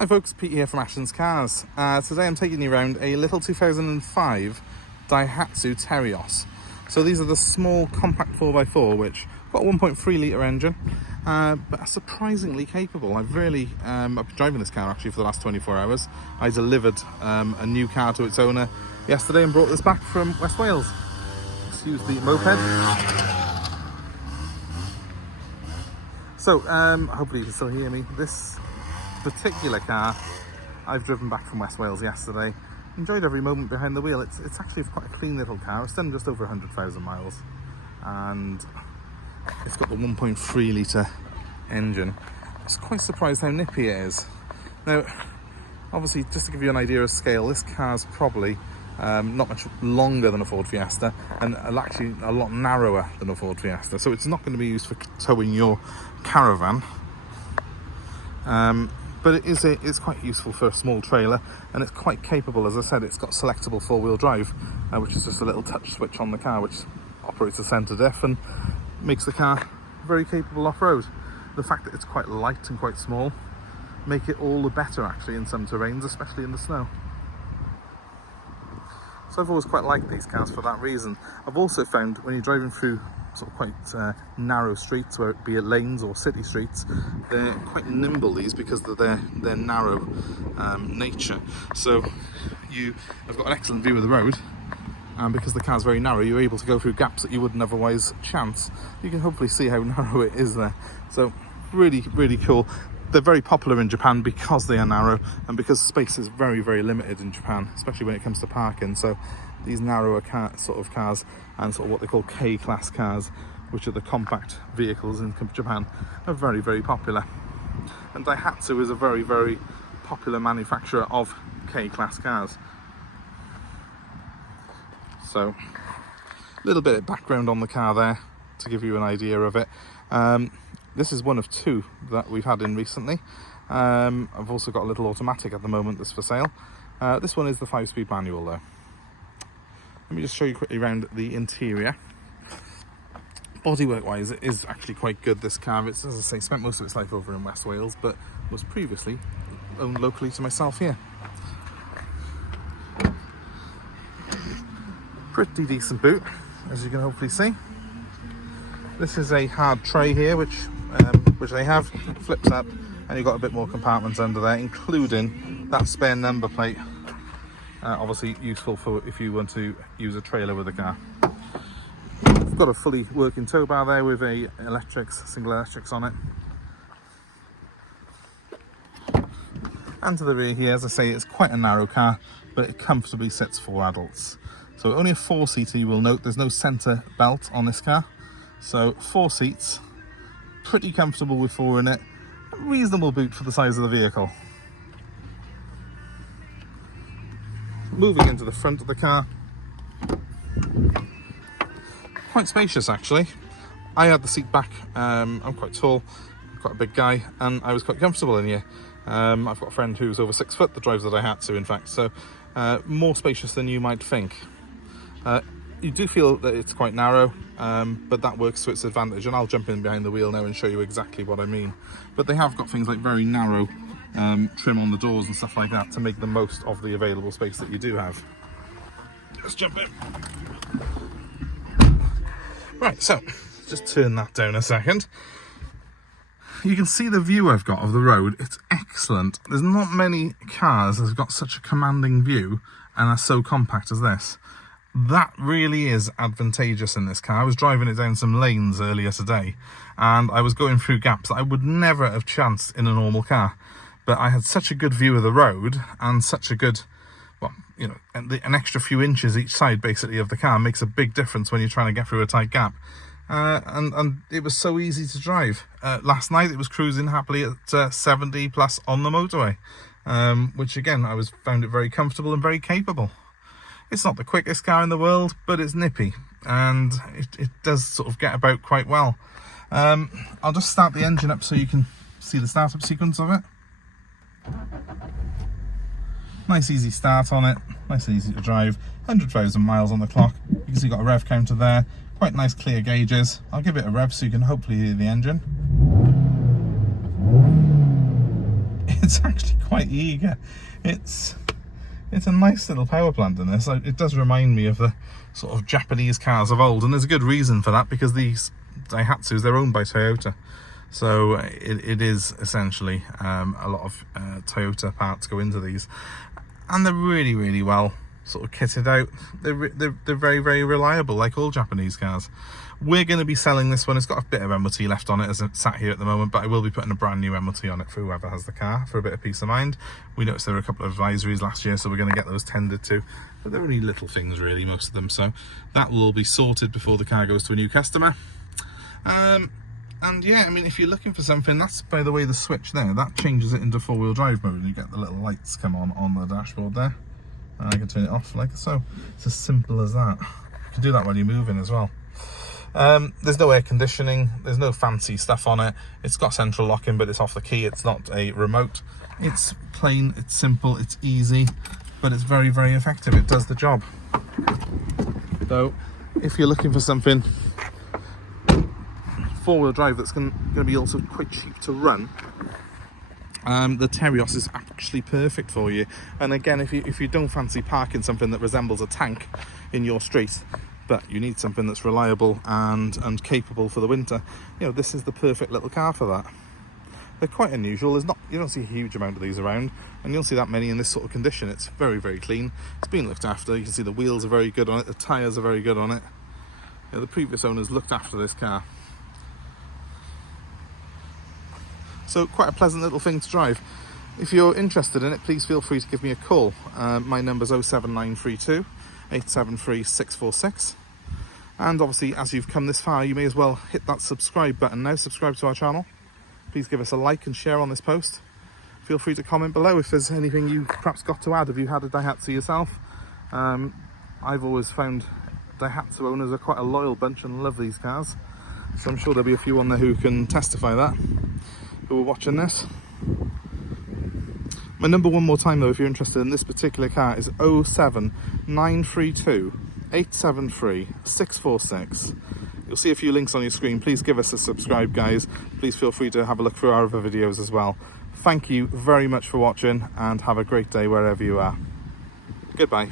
Hi folks, Pete here from Ashton's Cars. Today I'm taking you around a little 2005 Daihatsu Terios. So these are the small compact 4x4 which got a 1.3 litre engine, but are surprisingly capable. I've been driving this car actually for the last 24 hours. I delivered a new car to its owner yesterday and brought this back from West Wales. Let's use the moped. So hopefully you can still hear me. This particular car I've driven back from West Wales yesterday. Enjoyed every moment behind the wheel. It's actually quite a clean little car. It's done just over 100,000 miles and it's got the 1.3 litre engine. I was quite surprised how nippy it is. Now obviously, just to give you an idea of scale, this car's probably not much longer than a Ford Fiesta and actually a lot narrower than a Ford Fiesta, so it's not going to be used for towing your caravan. But it's quite useful for a small trailer, and it's quite capable. As I said, it's got selectable four-wheel drive, which is just a little touch switch on the car which operates the centre diff and makes the car very capable off-road. The fact that it's quite light and quite small make it all the better actually in some terrains, especially in the snow. So I've always quite liked these cars for that reason. I've also found when you're driving through sort of quite narrow streets, whether it be at lanes or city streets, they're quite nimble, these, because of their narrow nature. So you have got an excellent view of the road, and because the car's very narrow, you're able to go through gaps that you wouldn't otherwise chance. You can hopefully see how narrow it is there. So really, really cool. They're very popular in Japan because they are narrow and because space is very, very limited in Japan, especially when it comes to parking. So these narrower sort of cars and sort of what they call K-class cars, which are the compact vehicles in Japan, are very, very popular. And Daihatsu is a very, very popular manufacturer of K-class cars. So a little bit of background on the car there to give you an idea of it. This is one of two that we've had in recently. I've also got a little automatic at the moment that's for sale. This one is the 5-speed manual though. Let me just show you quickly around the interior. Bodywork wise, it is actually quite good, this car. It's, as I say, spent most of its life over in West Wales, but was previously owned locally to myself here. Pretty decent boot, as you can hopefully see. This is a hard tray here, which they have, flips up, and you've got a bit more compartments under there, including that spare number plate. Obviously useful for if you want to use a trailer with a car. I've got a fully working tow bar there with a single electrics on it. And to the rear here, as I say, it's quite a narrow car, but it comfortably sits 4 adults. So only a 4-seater, you will note. There's no centre belt on this car. So 4 seats, pretty comfortable with 4 in it. A reasonable boot for the size of the vehicle. Moving into the front of the car, quite spacious actually. I had the seat back. I'm quite tall, quite a big guy, and I was quite comfortable in here. I've got a friend who's over 6 foot that drives the Daihatsu, in fact, so more spacious than you might think. You do feel that it's quite narrow, but that works to its advantage, and I'll jump in behind the wheel now and show you exactly what I mean. But they have got things like very narrow trim on the doors and stuff like that to make the most of the available space that you do have. Let's jump in. Right, so just turn that down a second. You can see the view I've got of the road. It's excellent. There's not many cars that have got such a commanding view and are so compact as this. That really is advantageous in this car. I was driving it down some lanes earlier today and I was going through gaps that I would never have chanced in a normal car. But I had such a good view of the road and such a good, well, you know, an extra few inches each side basically of the car makes a big difference when you're trying to get through a tight gap. And it was so easy to drive. Last night it was cruising happily at 70 plus on the motorway, which again, found it very comfortable and very capable. It's not the quickest car in the world, but it's nippy and it does sort of get about quite well. I'll just start the engine up so you can see the startup sequence of it. Nice easy start on it, nice and easy to drive, 100,000 miles on the clock. You can see you've got a rev counter there, quite nice clear gauges. I'll give it a rev so you can hopefully hear the engine. it's actually quite eager. It's a nice little power plant in this. It does remind me of the sort of Japanese cars of old, and there's a good reason for that, because these Daihatsus, they're owned by Toyota. So it is essentially a lot of Toyota parts go into these, and they're really, really well sort of kitted out. They're very, very reliable, like all Japanese cars. We're going to be selling this one. It's got a bit of MOT left on it as it's sat here at the moment, but I will be putting a brand new MOT on it for whoever has the car, for a bit of peace of mind. We noticed there were a couple of advisories last year, so we're going to get those tended to, but they're only little things really, most of them, so that will all be sorted before the car goes to a new customer. And yeah, I mean, if you're looking for something, that's, by the way, the switch there, that changes it into four-wheel drive mode, and you get the little lights come on the dashboard there. And I can turn it off like so. It's as simple as that. You can do that while you're moving as well. There's no air conditioning, there's no fancy stuff on it. It's got central locking, but it's off the key, it's not a remote. It's plain, it's simple, it's easy, but it's very, very effective. It does the job. So if you're looking for something four-wheel drive that's going to be also quite cheap to run, the Terios is actually perfect for you. And again, if you don't fancy parking something that resembles a tank in your street, but you need something that's reliable and capable for the winter, you know, this is the perfect little car for that. They're quite unusual. You don't see a huge amount of these around, and you'll see that many in this sort of condition. It's very, very clean. It's been looked after. You can see the wheels are very good on it, the tyres are very good on it. You know, the previous owners looked after this car. So quite a pleasant little thing to drive. If you're interested in it, please feel free to give me a call. My number's 07932 873 646. And obviously, as you've come this far, you may as well hit that subscribe button now. Subscribe to our channel. Please give us a like and share on this post. Feel free to comment below if there's anything you perhaps got to add. Have you had a Daihatsu yourself? I've always found Daihatsu owners are quite a loyal bunch and love these cars. So I'm sure there'll be a few on there who can testify that, who are watching this. My number, one more time though, if you're interested in this particular car, is 07932 873 646. You'll see a few links on your screen. Please give us a subscribe, guys. Please feel free to have a look through our other videos as well. Thank you very much for watching, and have a great day wherever you are. Goodbye.